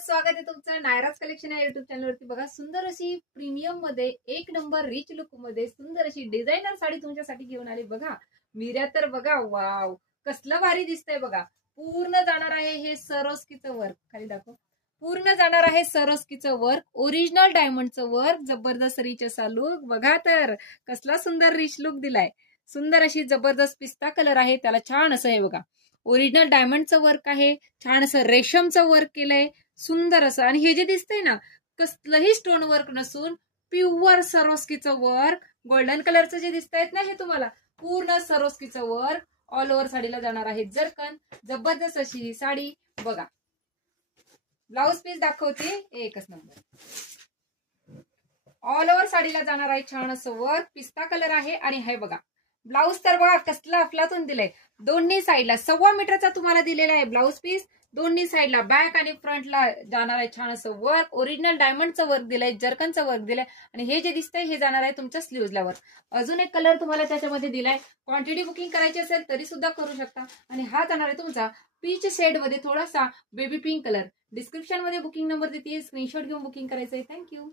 स्वागत आहे तुमचं नायराज कलेक्शन या युट्यूब चॅनलवरती। बघा सुंदर अशी प्रीमियम मध्ये एक नंबर रिच लुक मध्ये सुंदर अशी डिझायनर साडी तुमच्यासाठी घेऊन आली। बघा मिऱ्या तर बघा, वाव कसलं भारी दिसतंय बघा। पूर्ण जाणार आहे हे सरोस्कीचं वर्क, खाली दाखव। पूर्ण जाणार आहे सरोस्कीचं वर्क, ओरिजिनल डायमंडचं वर्क, जबरदस्त रिच असा लुक। बघा तर कसला सुंदर रिच लुक दिलाय। सुंदर अशी जबरदस्त पिस्ता कलर आहे, त्याला छान असं आहे बघा। ओरिजिनल डायमंडचं वर्क आहे, छान असं रेशमचं वर्क केलंय, सुंदर असं। आणि हे जे दिसतंय ना, कसलंही स्टोन वर्क नसून प्युअर सरोस्कीचं वर्क। गोल्डन कलरचं जे दिसतायत ना, हे तुम्हाला पूर्ण सरोस्कीचं वर्क ऑल ओव्हर साडीला जाणार आहे। जरकन जबरदस्त अशी ही साडी बघा। ब्लाउज पीस दाखवते, एकच नंबर। ऑल ओव्हर साडीला जाणार आहे छान असं वर्क, पिस्ता कलर आहे। आणि हे बघा ब्लाउज तर बघा कसला अफलातून दिलाय। दोन्ही साईडला 1.25 मीटरचा तुम्हाला दिलेला आहे ब्लाउज पीस। दोन्ही साईडला बॅक आणि फ्रंटला जाणार आहे छान असं वर्क। ओरिजिनल डायमंडचं वर्क दिलंय, जर्कनचं वर्क दिलंय। आणि हे जे दिसतंय हे जाणार आहे तुमच्या स्लीव्हजला वर्क। अजून एक कलर तुम्हाला त्याच्यामध्ये दिलाय। क्वांटिटी बुकिंग करायची असेल तरी सुद्धा करू शकता। आणि हा जाणार आहे तुमचा पीच शेड मध्ये थोडासा बेबी पिंक कलर। डिस्क्रिप्शन मध्ये बुकिंग नंबर देते, स्क्रीनशॉट घेऊन बुकिंग करायचंय। थँक्यू।